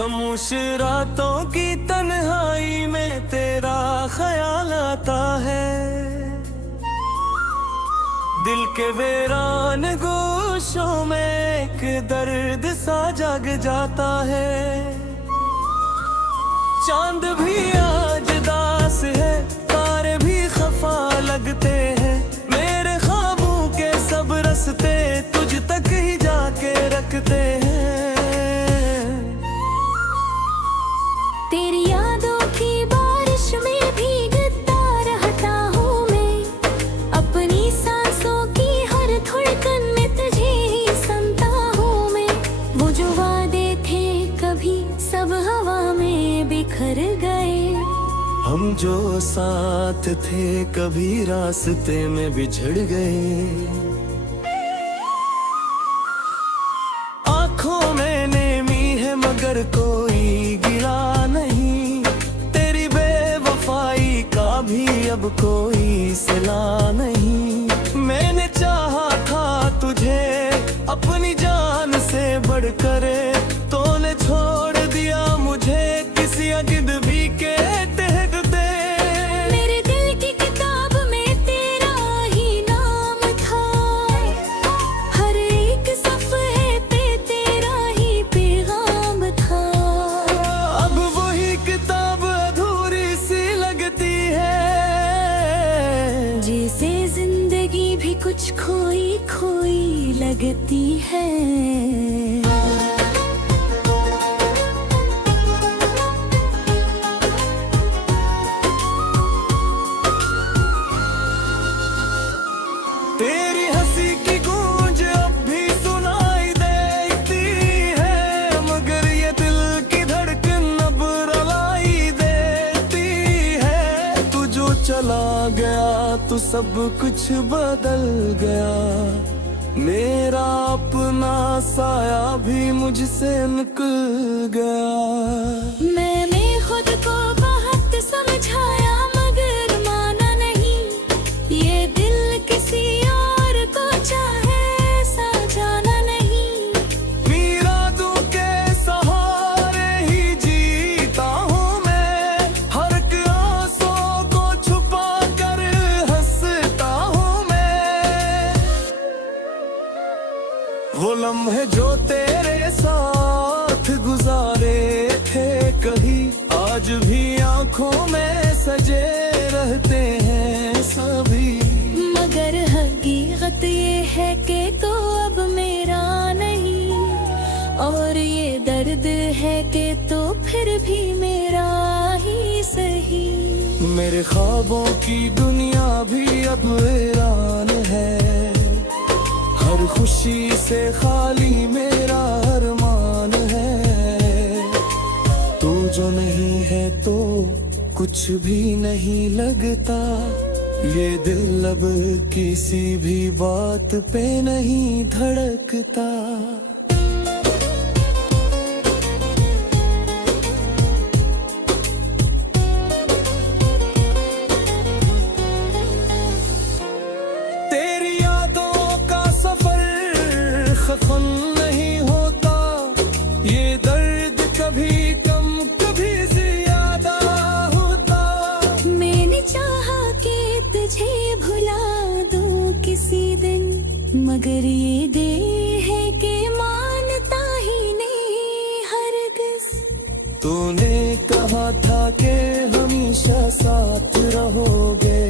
खामोश रातों की तन्हाई में तेरा ख्याल आता है। दिल के वीरान गोशों में एक दर्द सा जग जाता है। चांद भी आज दास है, तारे भी खफा लगते हैं। मेरे ख्वाबों के सब रास्ते तुझ तक ही जाके रखते हैं। तेरी यादों की बारिश में भीगता रहता हूँ मैं। अपनी सांसों की हर धड़कन में तुझे ही सुनता हूँ मैं। वो जो वादे थे कभी सब हवा में बिखर गए। हम जो साथ थे कभी रास्ते में बिछड़ गए। आंखों में नेमी है मगर कोई गिला नहीं। तेरी बेवफाई का भी अब कोई सिला नहीं। मैंने चाहा था तुझे अपनी जान से बढ़कर, तूने छोड़ दिया मुझे किसी अजनबी के तहत। मेरे दिल की किताब में तेरा ही नाम था। हर एक सफ़े पे तेरा ही पैगाम था। अब वही किताब अधूरी सी लगती है। जैसे जिंदगी भी कुछ खोई खोई लगती है। तेरी हंसी की गूंज अब भी सुनाई देती है, मगर ये दिल की धड़कन अब रुलाई देती है। तू जो चला गया तो सब कुछ बदल गया। मेरा अपना साया भी मुझसे निकल गया। मैंने खुद को बहुत समझाया मगर माना नहीं। ये दिल किसी और को चाहे ऐसा जाना नहीं। मीरादों के सहारे ही जीता हूँ मैं। हर एक आंसू को छुपा कर हंसता हूँ मैं। वो लम्हे जो तेरे साथ गुजारे थे कहीं, आज भी आंखों में सजे रहते हैं सभी। मगर हकीकत ये है कि तो अब मेरा नहीं। और ये दर्द है कि तो फिर भी मेरा ही सही। मेरे ख्वाबों की दुनिया भी अब वीरान है। हर खुशी से खाली मेरा अरमान है। तू जो नहीं है तो कुछ भी नहीं लगता। ये दिल अब किसी भी बात पे नहीं धड़कता। तेरी यादों का सफर खत्म नहीं होता। ये दर्द कभी कम कभी ज्यादा होता। मैंने चाहा कि तुझे भुला दूं किसी दिन, मगर ये दिल है कि मानता ही नहीं हरगिज़। तूने कहा था कि हमेशा साथ रहोगे।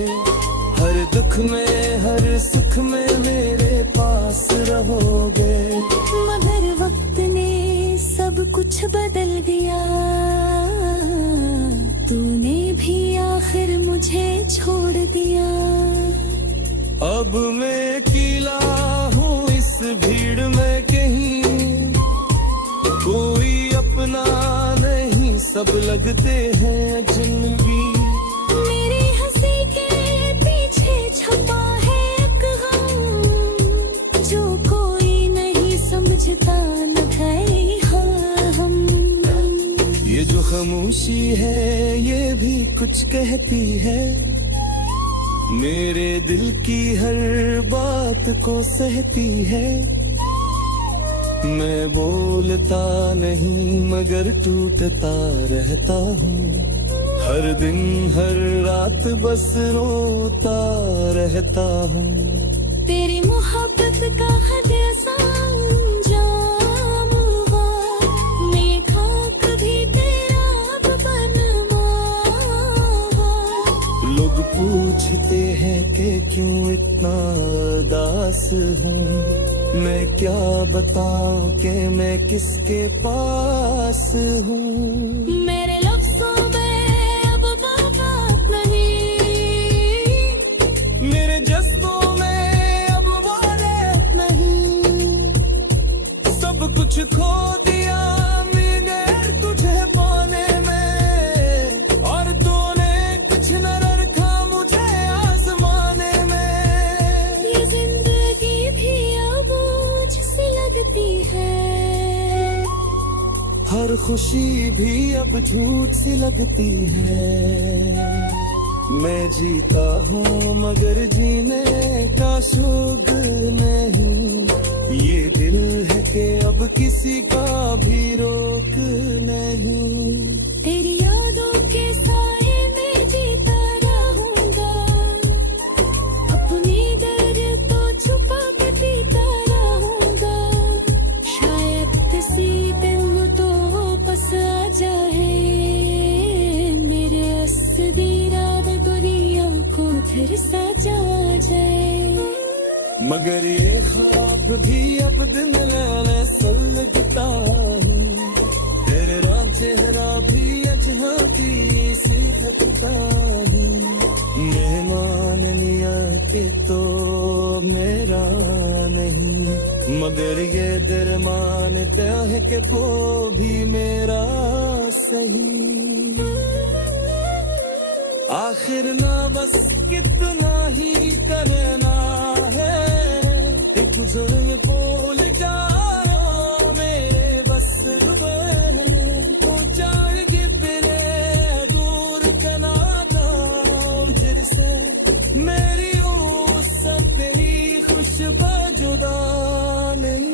हर दुख में हर सुख में मेरे पास रहोगे। मगर वक्त ने सब कुछ बदल दिया। तूने भी आखिर मुझे छोड़ दिया। अब मैं अकेला हूँ इस भीड़ में कहीं। कोई अपना नहीं, सब लगते हैं अजनबी। मेरी हंसी के पीछे छुपा है एक गम, जो कोई नहीं समझता न गए हम। ये जो खामोशी है ये भी कुछ कहती है। मेरे दिल की हर बात को सहती है। मैं बोलता नहीं मगर टूटता रहता हूँ, हर दिन हर रात बस रोता रहता हूँ। तेरी मोहब्बत का हद अंजाम हुआ, मैं खाक भी तेरा अब बनवा। लोग पूछते हैं कि क्यों इतना उदास हूँ, मैं क्या बताऊं कि मैं किसके पास हूँ। मेरे लफ्ज़ों में अब बात नहीं, मेरे जज्बों में अब वादे नहीं, सब कुछ खो दिया मैंने तुझे पाने में, और तूने कुछ न रखा मुझे आजमाने में। ये जिंदगी भी अब मुझसे लगती है, हर खुशी भी अब झूठ सी लगती है। मैं जीता हूँ मगर जीने का शुभ नहीं, ये दिल है कि अब किसी का भी रोक नहीं। तेरी यादों के साए में जीता रहूंगा, अपने दर्द तो छुपा के पीता रहूंगा। शायद किसी दिन तो वापस आ जाए, मेरे असली रात दुनिया को फिर सजा जाए। मगर ये ख्वाब भी अब दिन लाने सा लगता है, तेरे चेहरा भी अजनबी सी लगता है। मेहमान निया के तो मेरा नहीं, मगर ये दिल मानता है कि वो भी मेरा सही। आखिर ना बस कितना ही करना है, एक गुज़र बोल जाओ मेरे बस में, हो जाएगी तेरे दूर कना जाओ से, मेरी उस तेरी खुशबू जुदा नहीं।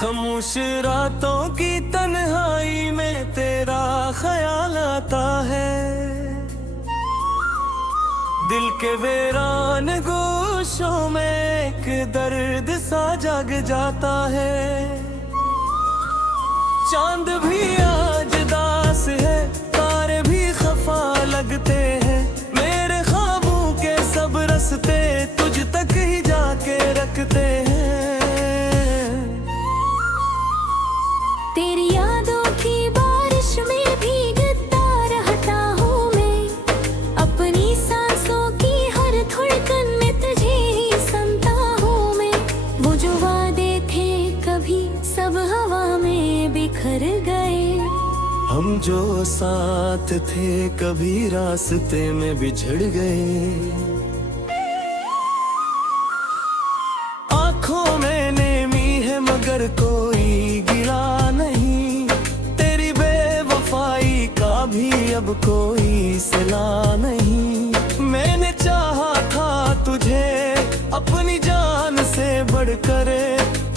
खामोश रातों की तन्हाई में तेरा ख्याल आता है, दिल के वीरान गोशों में एक दर्द सा जग जाता है। चांद भी आज दास है, तारे भी खफा लगते हैं, मेरे ख्वाबों के सब रास्ते तुझ तक ही जाके रखते हैं। तेरी यादों की बारिश में भीगता रहता हूँ मैं, अपनी सांसों की हर धड़कन में तुझे ही सुनता हूँ मैं। वो जो वादे थे कभी सब हवा में बिखर गए, हम जो साथ थे कभी रास्ते में बिछड़ गए। आंखों में नेमी है मगर कोई गिला नहीं, तेरी बेवफाई का भी अब कोई सिला नहीं। मैंने चाहा था तुझे अपनी जान से बढ़कर,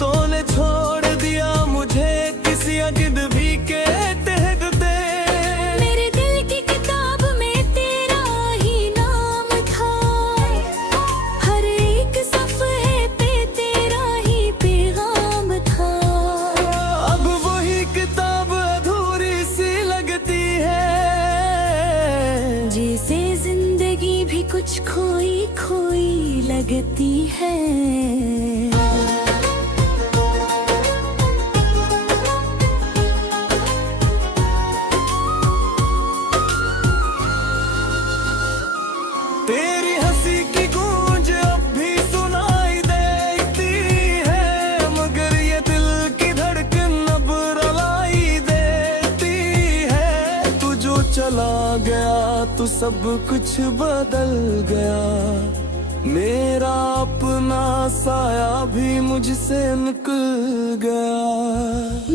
तूने छोड़ दिया मुझे किसी अजनबी के तहत दे। मेरे दिल की किताब में तेरा ही नाम था, हर एक सफ़े पे तेरा ही पैगाम था। अब वही किताब अधूरी सी लगती है, जैसे जिंदगी भी कुछ खोई खोई लगती है। तेरी हंसी की गूंज अब भी सुनाई देती है, मगर ये दिल की धड़कन अब रुलाई दे। गया तो सब कुछ बदल गया। मेरा अपना साया भी मुझसे निकल गया।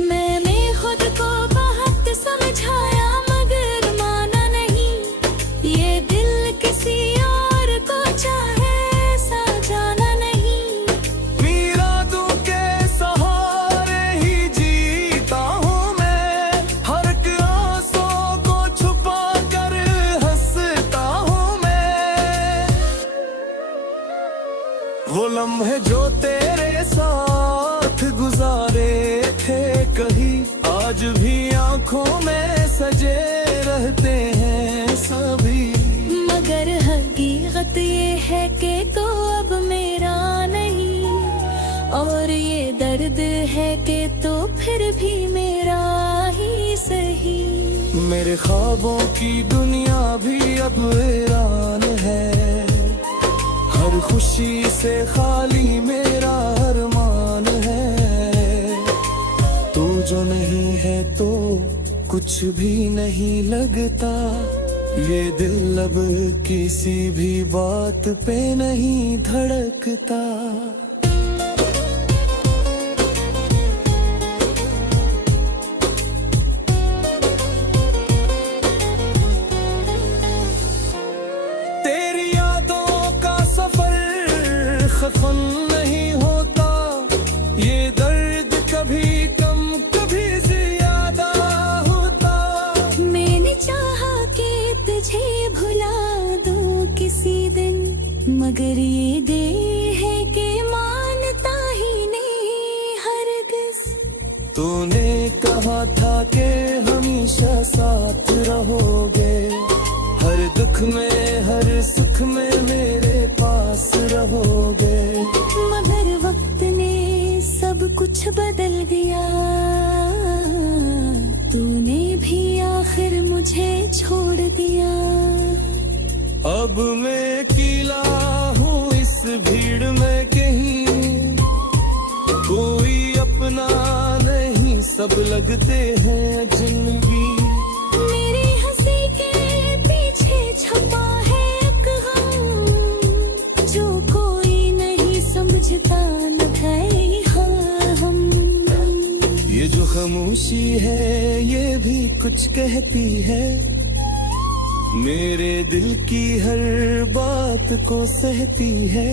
मैंने खुद को बहुत समझाया मगर माना नहीं, ये दिल किसी और को चाहे ऐसा जाना नहीं। मीरादों के सहारे ही जीता हूँ मैं, हर एक आंसू को छुपा कर हंसता हूँ मैं। वो लम्हे जो तेरे साथ गुजारे थे कहीं, आज भी आंखों में सजे रहते हैं सभी। मगर हकीकत ये है कि तो अब मेरा नहीं, और ये दर्द है कि तो फिर भी मेरा ही सही। मेरे ख्वाबों की दुनिया भी अब वीरान है, हर खुशी से खाली मेरा अरमान है। तू जो नहीं है तो कुछ भी नहीं लगता, ये दिल अब किसी भी बात पे नहीं धड़कता। तेरी यादों का सफर खत्म नहीं होता, ये दर्द कभी कम कभी ज्यादा होता। मैंने चाहा कि तुझे भुला दूं किसी दिन, मगर ये दिल है कि मानता ही नहीं हरगिज़। तूने कहा था कि हमेशा साथ रहोगे, हर दुख में हर सुख में मेरे पास रहोगे। मगर वक्त ने सब कुछ बदल दिया, तूने भी आखिर मुझे छोड़ दिया। अब मैं अकेला हूँ इस भीड़ में कहीं, कोई अपना नहीं सब लगते हैं अजनबी। मेरी हंसी के पीछे छुपा है एक गम, जो कोई नहीं समझता न है हम। ये जो खामोशी है ये भी कुछ कहती है, मेरे दिल की हर बात को सहती है।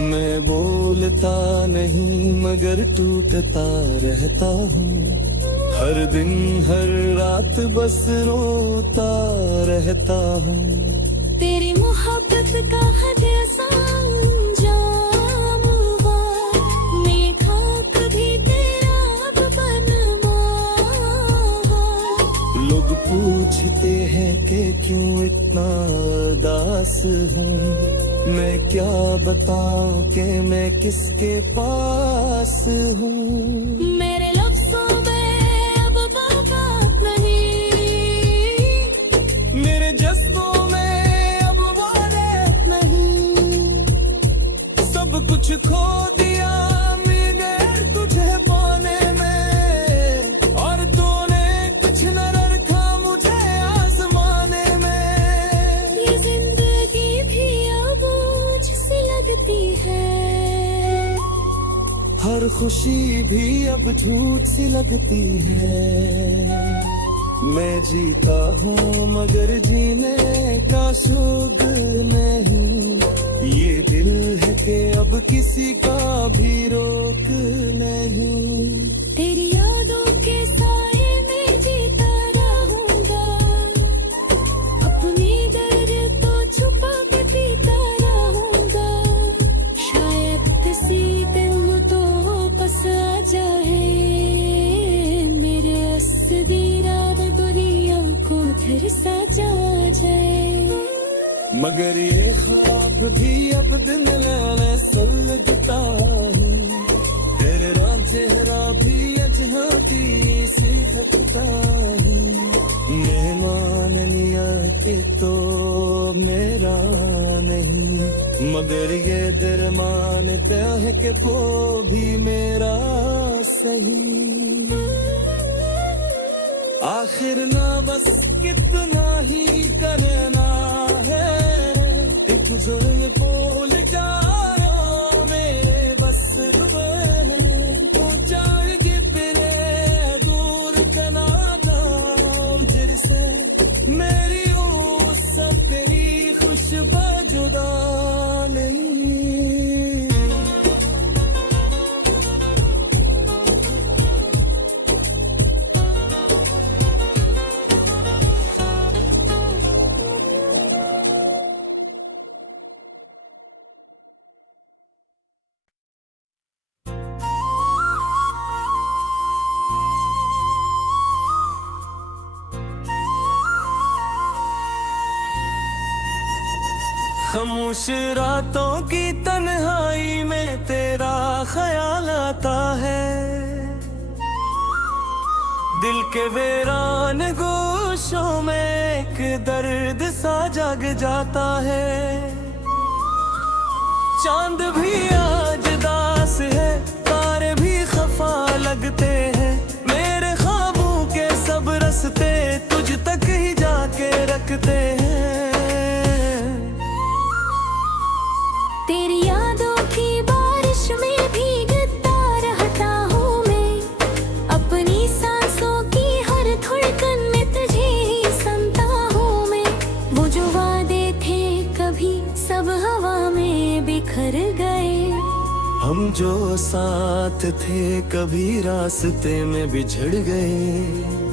मैं बोलता नहीं मगर टूटता रहता हूँ, हर दिन हर रात बस रोता रहता हूँ। तेरी मोहब्बत का हद अंजाम हुआ, मैं खाक भी तेरा अब बनवा। लोग पूछते हैं कि क्यों इतना उदास हूँ, मैं क्या बताऊं कि मैं किसके पास हूँ। मेरे लफ्ज़ों में अब बात नहीं, मेरे जज्बों में अब वादे नहीं, सब कुछ खो दिया मैंने तुझे पाने में, और तूने कुछ न रखा मुझे आजमाने में। ये जिंदगी भी अब मुझसे लगती है, हर खुशी भी अब झूठ सी लगती है। मैं जीता हूँ मगर जीने का शुग नहीं, ये दिल है कि अब किसी का भी रोक नहीं। तेरी यादों के साए में जीता रहूंगा, अपनी दर्द तो छुपा के पीता रहूंगा। शायद किसी दिन तो वापस आ जाए, मेरे असदी रात दुनिया को फिर सजा जाए। मगर ये ख्वाब भी अब दिन लाने सल लगता है, तेरा चेहरा भी अजनबी सी लगता है। मेहमान लिया के तो मेरा नहीं, मगर ये दिल मानता है कि वो भी मेरा सही। आखिर ना बस कितना ही करना है, एक जो ये बोल जाओ मेरे बस में, तो चाहे जितने दूर चला जाओ जिससे, मेरी उस सब तेरी खुशबू जुदा नहीं। खामोश रातों की तन्हाई में तेरा ख्याल आता है, दिल के वीरान गोशों में एक दर्द सा जग जाता है। चांद भी आज दास है, तारे भी खफा लगते हैं, मेरे ख्वाबों के सब रास्ते तुझ तक ही जाके रखते हैं। तेरी यादों की बारिश में भीगता रहता हूँ मैं, अपनी सांसों की हर धड़कन में तुझे ही सुनता हूँ मैं। वो जो वादे थे कभी सब हवा में बिखर गए, हम जो साथ थे कभी रास्ते में बिछड़ गए।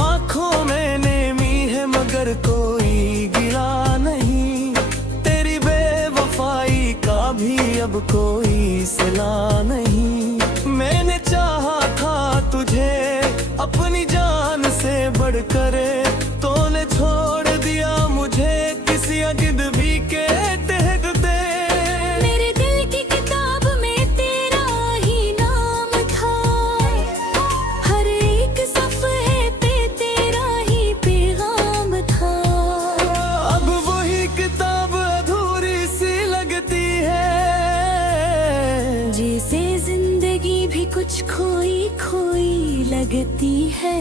आंखों में नेमी है मगर कोई गिला नहीं, तेरी बेवफाई का भी अब कोई सिला नहीं। मैंने चाहा था तुझे अपनी जान से बढ़कर, तूने छोड़ दिया मुझे किसी अजनबी के तहत। मेरे दिल की किताब में तेरा ही नाम था, हर एक सफ़हे पे तेरा ही पैगाम था। अब वही किताब अधूरी सी लगती है, जैसे जिंदगी भी कुछ खोई खोई लगती है।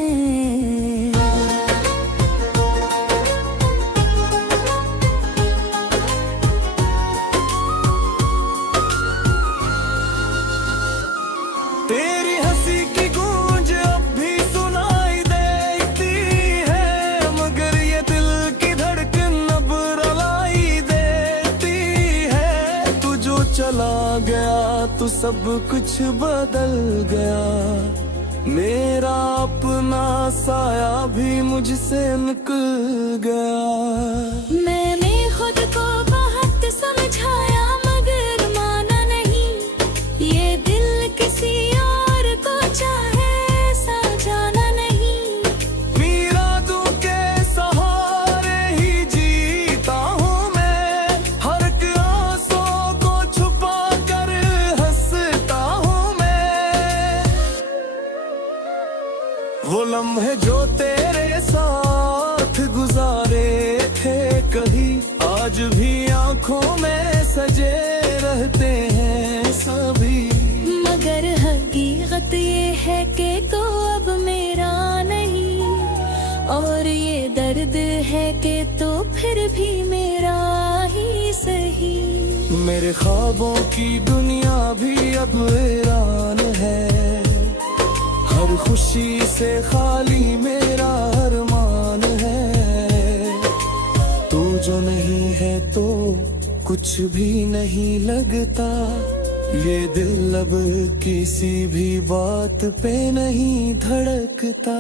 तेरी हंसी की गूंज अब भी सुनाई देती है, मगर ये दिल की धड़कन अब रुलाई देती है। तू जो चला गया तो सब कुछ बदल गया, मेरा अपना साया भी मुझसे निकल गया। मैंने खुद को बहुत समझाया मगर माना नहीं, ये दिल किसी और को चाहे ऐसा जाना नहीं। मीरादों के सहारे ही जीता हूँ मैं, हर एक आंसू को छुपा कर हंसता हूँ मैं। वो लम्हे जो तेरे साथ गुजारे थे कहीं, आज भी आंखों में सजे रहते हैं सभी। मगर हकीकत ये है कि तो अब मेरा नहीं, और ये दर्द है कि तो फिर भी मेरा ही सही। मेरे ख्वाबों की दुनिया भी अब वीरान है, हर खुशी से खाली मेरा अरमान है। तू जो नहीं है तो कुछ भी नहीं लगता, ये दिल अब किसी भी बात पे नहीं धड़कता।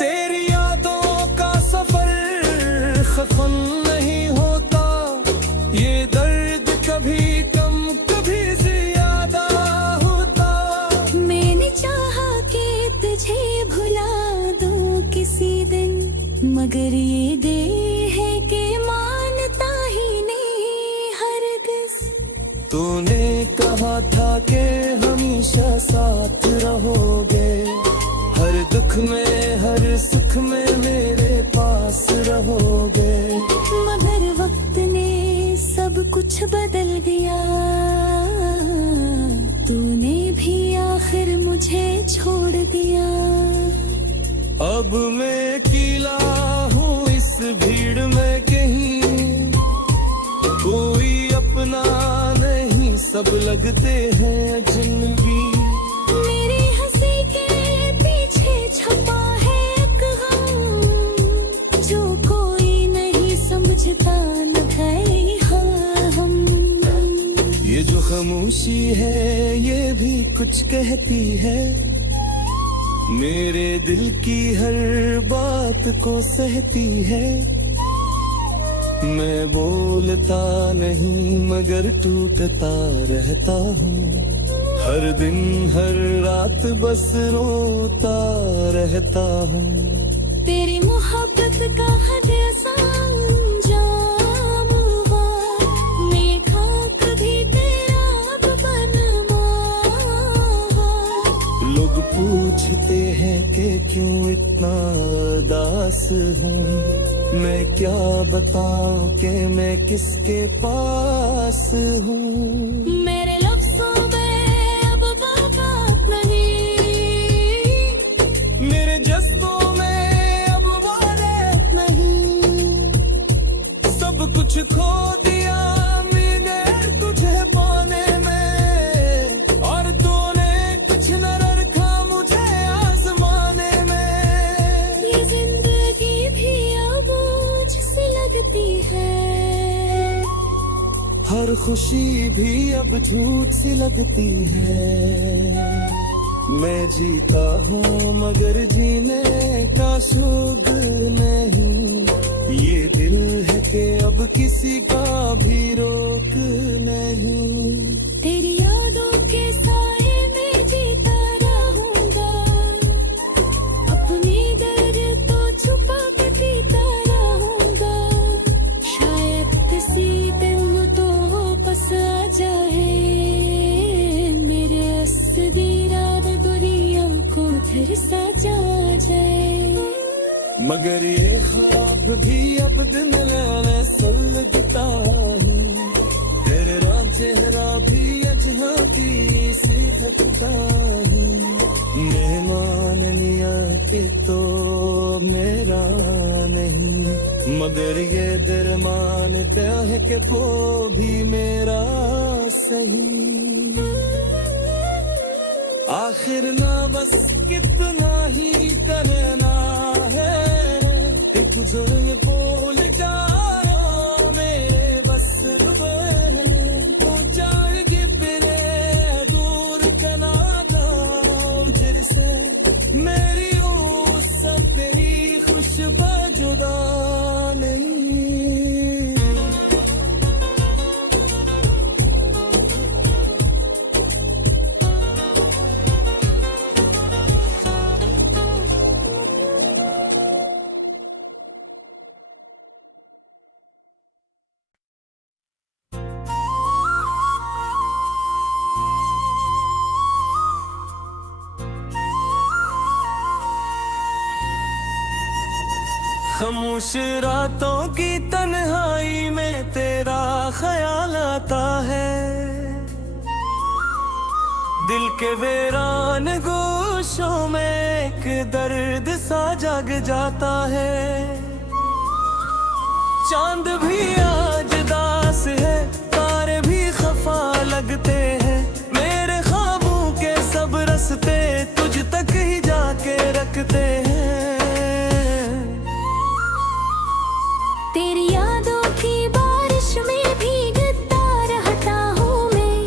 तेरी यादों का सफर खत्म नहीं होता, ये दर्द कभी कम कभी ज्यादा होता। मैंने चाहा कि तुझे भुला दूं किसी दिन, मगर ये दिल है कि मानता ही नहीं हरगिज़। तूने कहा था कि हमेशा साथ रहोगे, हर दुख में हर सुख में मेरे पास रहोगे। मगर वक्त ने सब कुछ बदल दिया, तूने भी आखिर मुझे छोड़ दिया। अब मैं अकेला हूँ इस भीड़ में कहीं, कोई अपना नहीं, सब लगते हैं अजनबी। मेरी हंसी के पीछे छुपा है एक गम, जो कोई नहीं समझता न गए हम। ये जो खामोशी है ये भी कुछ कहती है, मेरे दिल की हर बात को सहती है। मैं बोलता नहीं मगर टूटता रहता हूँ, हर दिन हर रात बस रोता रहता हूँ। तेरी मोहब्बत का हद अंजाम हुआ, मैं खाक भी तेरा अब बनवा। लोग पूछते हैं कि क्यों इतना उदास हूँ, मैं क्या बताऊं कि मैं किसके पास हूँ। मेरे लफ्ज़ों में अब बात नहीं, मेरे जज्बों में अब वादे नहीं, सब कुछ खो दिया मैंने तुझे पाने में, और तूने कुछ न रखा मुझे आजमाने में। ये जिंदगी भी अब मुझसे लगती है, हर खुशी भी अब झूठ सी लगती है। मैं जीता हूँ मगर जीने का शुद्ध नहीं, ये दिल है कि अब किसी का भी रोक नहीं। तेरी यादों के साए में जीता रहूंगा, अपने दर्द तो छुपा के पीता रहूंगा। शायद किसी दिन तो वापस आ जाए, मेरे असदी रात दुनिया को फिर सजा जाए। मगर ये ख्वाब भी अब दिन लेने लगता है, तेरे राम चेहरा भी अजनबी से लगता है। मेहमान निया के तो मेरा नहीं, मगर ये दिल मानता है कि वो भी मेरा सही। आखिर ना बस कितना ही करना है, एक जो ये बोल जाओ मेरे बस वो जाएगी फिरे दूर कना जाओ जैसे, मेरी उस तेरी खुशबू जुदा नहीं। खामोश रातों की तन्हाई में तेरा ख्याल आता है, दिल के वीरान गोशों में एक दर्द सा जग जाता है। चांद भी आज दास है, तारे भी खफा लगते हैं, मेरे ख्वाबों के सब रास्ते तुझ तक ही जाके रखते हैं। तेरी यादों की बारिश में भीगता रहता हूँ मैं,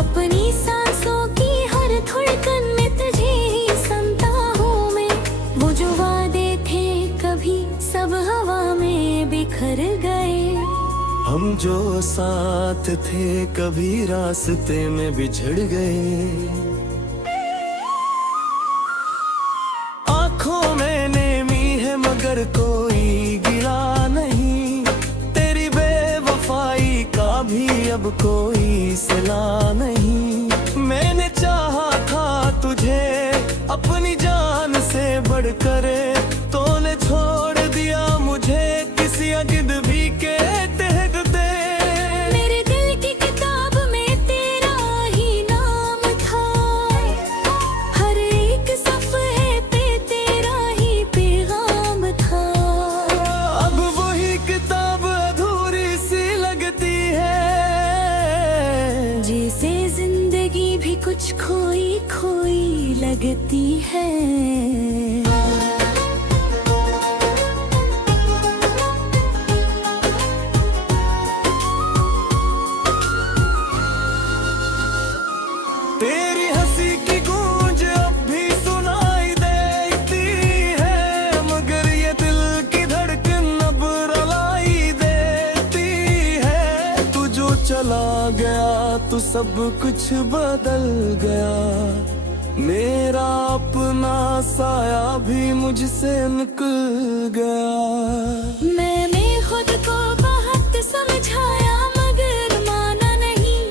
अपनी सांसों की हर धड़कन में तुझे ही सुनता हूँ मैं। वो जो वादे थे कभी सब हवा में बिखर गए, हम जो साथ थे कभी रास्ते में बिछड़ गए। आंखों में नेमी है मगर कोई गिला नहीं, तेरी बेवफाई का भी अब कोई सिला नहीं। मैंने चाहा था तुझे अपनी जान से बढ़कर, तूने छोड़ दिया कुछ खोई खोई लगती है। तेरी हंसी की गूंज अब भी सुनाई देती है, मगर ये दिल की धड़कन अब रुलाई देती है। तू जो चला गया तो सब कुछ बदल गया, मेरा अपना साया भी मुझसे निकल गया। मैंने खुद को बहुत समझाया मगर माना नहीं,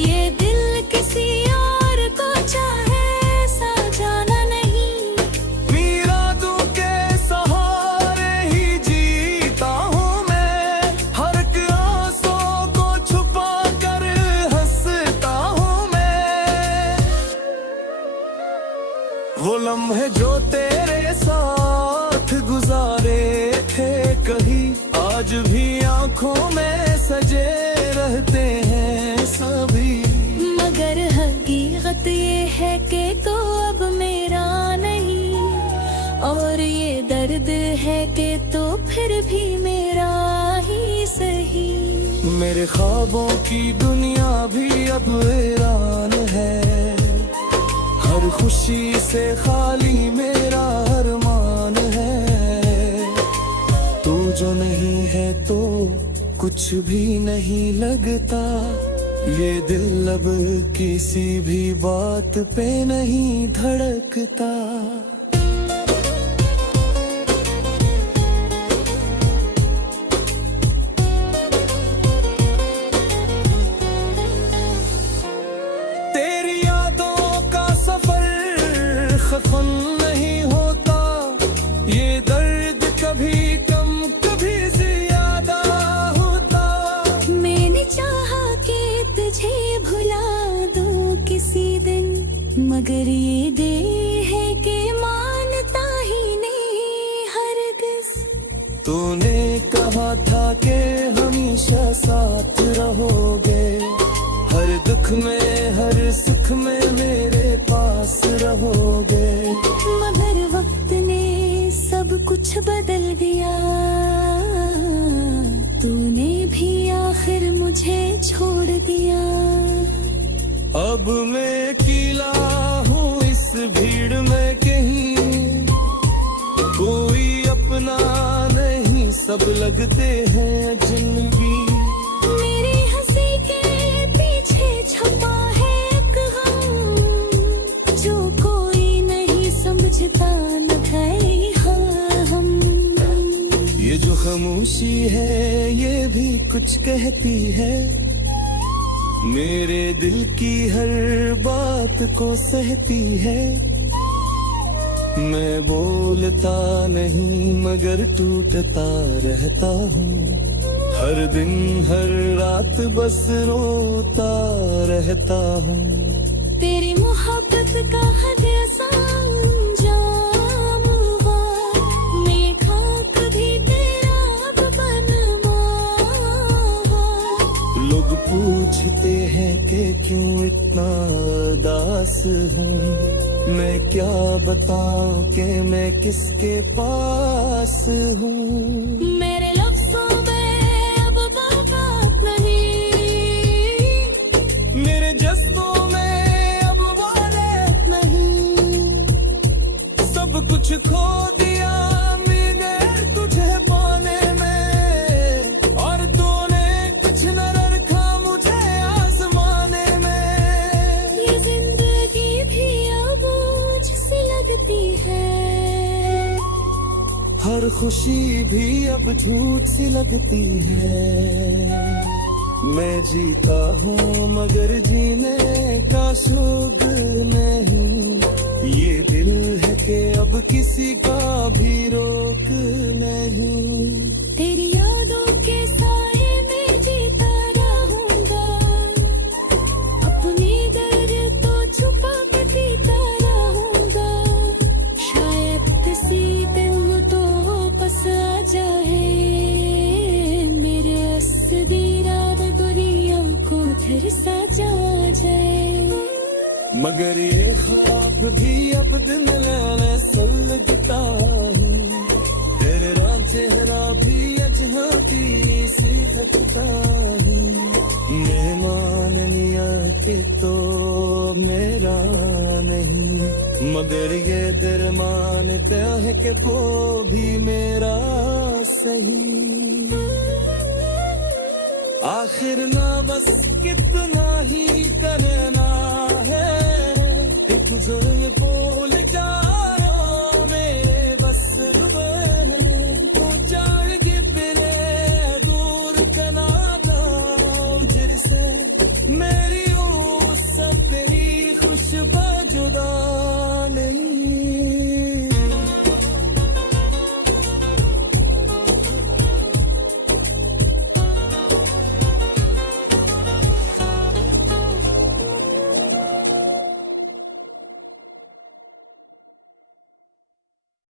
ये दिल किसी और को चाहे ऐसा जाना नहीं। मीरादों के सहारे ही जीता हूँ मैं, हर एक आंसू को छुपा कर हंसता हूँ मैं। वो लम्हे जो तेरे साथ गुजारे थे कहीं, आज भी आंखों में सजे रहते हैं सभी। मगर हकीकत ये है कि तो अब मेरा नहीं, और ये दर्द है कि तो फिर भी मेरा ही सही। मेरे ख्वाबों की दुनिया भी अब वीरान है, हर खुशी से खाली मेरा अरमान है। तू जो नहीं है तो कुछ भी नहीं लगता, ये दिल अब किसी भी बात पे नहीं धड़कता। तेरी यादों का सफर खत्म नहीं होता, ये दर्द कभी कम कभी ज्यादा होता। मैंने चाहा कि तुझे भुला दूं किसी दिन, मगर ये दिल है कि मानता ही नहीं हरगिज़। तूने कहा था कि हमेशा साथ रहोगे, हर दुख में हर सुख में मेरे पास रहोगे। मगर वक्त ने सब कुछ बदल दिया, तूने भी आखिर मुझे छोड़ दिया। अब मैं अकेला हूँ इस भीड़ में कहीं, कोई अपना नहीं सब लगते हैं जिंदगी। मेरी हंसी के पीछे छुपा है एक गम, जो कोई नहीं समझता न गए हाँ हम। ये जो खामोशी है ये भी कुछ कहती है, मेरे दिल की हर बात को सहती है। मैं बोलता नहीं मगर टूटता रहता हूँ, हर दिन हर रात बस रोता रहता हूँ। तेरी मोहब्बत का हद अंजाम हुआ, मैं खाक भी तेरा अब बनवा। लोग पूछते हैं कि क्यों इतना उदास हूँ, मैं क्या बताऊं कि मैं किसके पास हूँ। मेरे लफ्ज़ों में अब बात नहीं, मेरे जज्बों में अब वाले नहीं, सब कुछ खो दिया मैंने तुझे पाने में, और तूने कुछ न रखा मुझे आसमाने में। ये जिंदगी भी अब मुझसे लगती है, हर खुशी भी अब झूठ सी लगती है। मैं जीता हूँ मगर जीने का शुभ नहीं, ये दिल है कि अब किसी का भी रोक नहीं। तेरी यादों के साए में जीता रहूंगा, अपने दर्द तो छुपा के पीता रहूंगा। शायद किसी दिन तो पस आ जाए, मेरे असदी रात दुनिया को फिर सजा जाए। मगर ये ख्वाब भी अब दिन लेने लगता है, तेरे राह चेहरा भी अजनबी सी लगता है, मेहमान निया के तो मेरा नहीं, मगर ये दिल मानता है कि वो भी मेरा सही। आखिर ना बस कितना ही करना है, एक जो ये बोल जाओ मेरे बस वो जाएगी फिरे दूर कना से मेरी उस सब ही खुशबू जुदा